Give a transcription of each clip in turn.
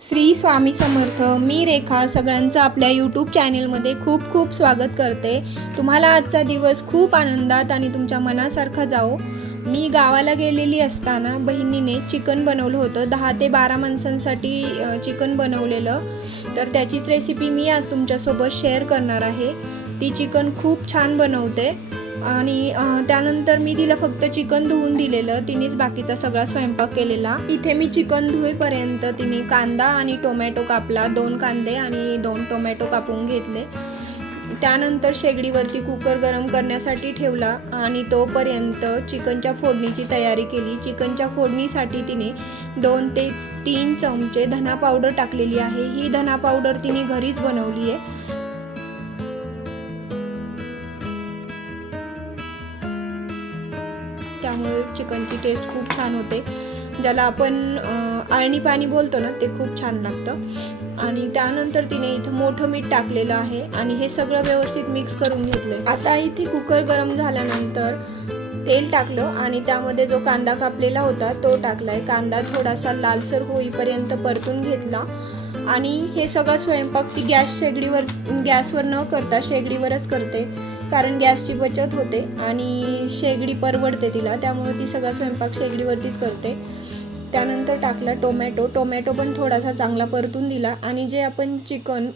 श्री स्वामी समर्थ मी रेखा सगळ्यांचं आपल्या यूट्यूब चॅनेलमध्ये खूप खूप स्वागत करते. तुम्हाला आजचा दिवस खूप आनंदात आणि तुमच्या मनासारखा जाओ मी गावाला गेलेली असताना बहिणीने चिकन बनवलं होतं. दहा ते बारा माणसांसाठी चिकन बनवलेलं. तर त्याचीच रेसिपी मी आज तुमच्यासोबत शेअर करणार आहे. ती चिकन खूप छान बनवते. आणि त्यानंतर मी तिला फक्त चिकन धुवून दिलेलं. तिनेच बाकीचा सगळा स्वयंपाक केलेला. इथे मी चिकन धुईपर्यंत तिने कांदा आणि टोमॅटो कापला. दोन कांदे आणि दोन टोमॅटो कापून घेतले. त्यानंतर शेगडीवरती कुकर गरम करण्यासाठी ठेवला. आणि तोपर्यंत चिकनच्या फोडणीची तयारी केली. चिकनच्या फोडणीसाठी तिने दोन ते तीन चमचे धना पावडर टाकलेली आहे. ही धना पावडर तिने घरीच बनवली आहे. त्यामुळे चिकनची टेस्ट खूप छान होते. ज्याला आपण आळणी पाणी बोलतो ना ते खूप छान लागतं. आणि त्यानंतर तिने इथं मोठं मीठ टाकलेलं आहे आणि हे सगळं व्यवस्थित मिक्स करून घेतलं आता इथे कुकर गरम झाल्यानंतर तेल टाकलं आणि त्यामध्ये जो कांदा कापलेला होता तो टाकलाय. कांदा थोडासा लालसर होईपर्यंत परतून घेतला. आणि हे सगळं स्वयंपाक ती गॅस शेगडीवर गॅसवर न करता शेगडीवरच करते. कारण गॅसची बचत होते आणि शेगडी परवडते तिला त्यामुळे ती सगळा स्वयंपाक शेगडीवरतीच करते. त्यानंतर टाकला टोमॅटो टोमॅटो पण थोडासा चांगला परतून दिला आणि जे आपण चिकन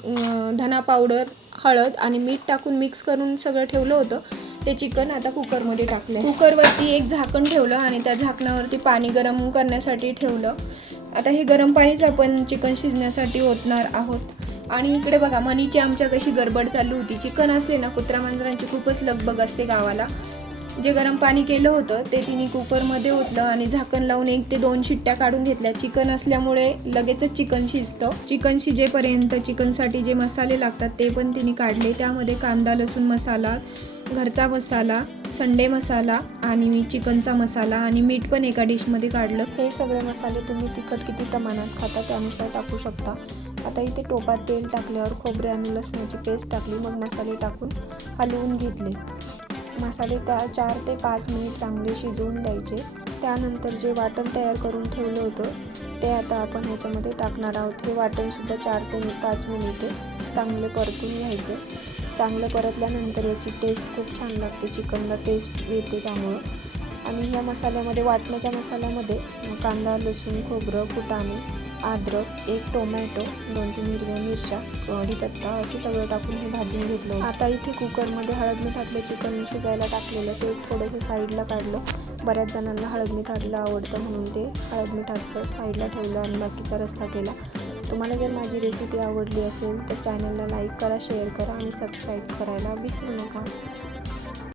धना पावडर हळद आणि मीठ टाकून मिक्स करून सगळं ठेवलं होतं ते चिकन आता कुकरमध्ये टाकलं कुकरवरती एक झाकण ठेवलं आणि त्या झाकणावरती पाणी गरम करण्यासाठी ठेवलं. आता हे गरम पाणीच आपण चिकन शिजण्यासाठी ओतणार आहोत. आणि इकडे बघा मनीची आमच्या कशी गडबड चालू होती. चिकन असले ना कुत्रा मांजरांची खूपच लगबग असते गावाला. जे गरम पाणी केलं होतं ते तिने कुकरमध्ये ओतलं आणि झाकण लावून एक ते दोन शिट्ट्या काढून घेतल्या. चिकन असल्यामुळे लगेचच चिकन शिजतं. चिकन शिजेपर्यंत चिकनसाठी जे मसाले लागतात ते पण तिने काढले. त्यामध्ये कांदा लसूण मसाला घरचा मसाला संडे मसाला आणि चिकनचा मसाला आणि मीठ पण एका डिशमध्ये काढलं. हे सगळे मसाले तुम्ही तिखट किती प्रमाणात खाता त्यानुसार टाकू शकता. आता इथे टोपात तेल टाकल्यावर खोबरे आणि लसणाची पेस्ट टाकली मग मसाले टाकून हलवून घेतले. मसाले त्या चार ते पाच मिनिट चांगले शिजवून द्यायचे. त्यानंतर जे वाटण तयार करून ठेवलं होतं ते आता आपण ह्याच्यामध्ये टाकणार आहोत. हे वाटणसुद्धा चार ते पाच मिनिटे चांगले परतून घ्यायचे. चांगलं परतल्यानंतर याची टेस्ट खूप छान लागते. चिकनला टेस्ट येते त्यामुळं. आणि ह्या मसाल्यामध्ये वाटण्याच्या मसाल्यामध्ये कांदा लसूण खोबरं फुटाणे अद्रक एक टोमॅटो दोन तीन हिरव्या मिरच्या कढीपत्ता असे सगळं टाकून हे भाजून घेतलं आता इथे कुकरमध्ये हळद मिठातलं चिकन शिजायला टाकलेलं ते थोडंसं साईडला काढलं. बऱ्याच जणांना हळद मिठातलं आवडतं म्हणून ते हळद मिठाचं साईडला ठेवलं आणि बाकीचा रस्ता केला. तुम्हाला जर माझी रेसिपी आवडली असेल तर चॅनलला लाईक करा शेअर करा आणि सबस्क्राईब करायला विसरू नका.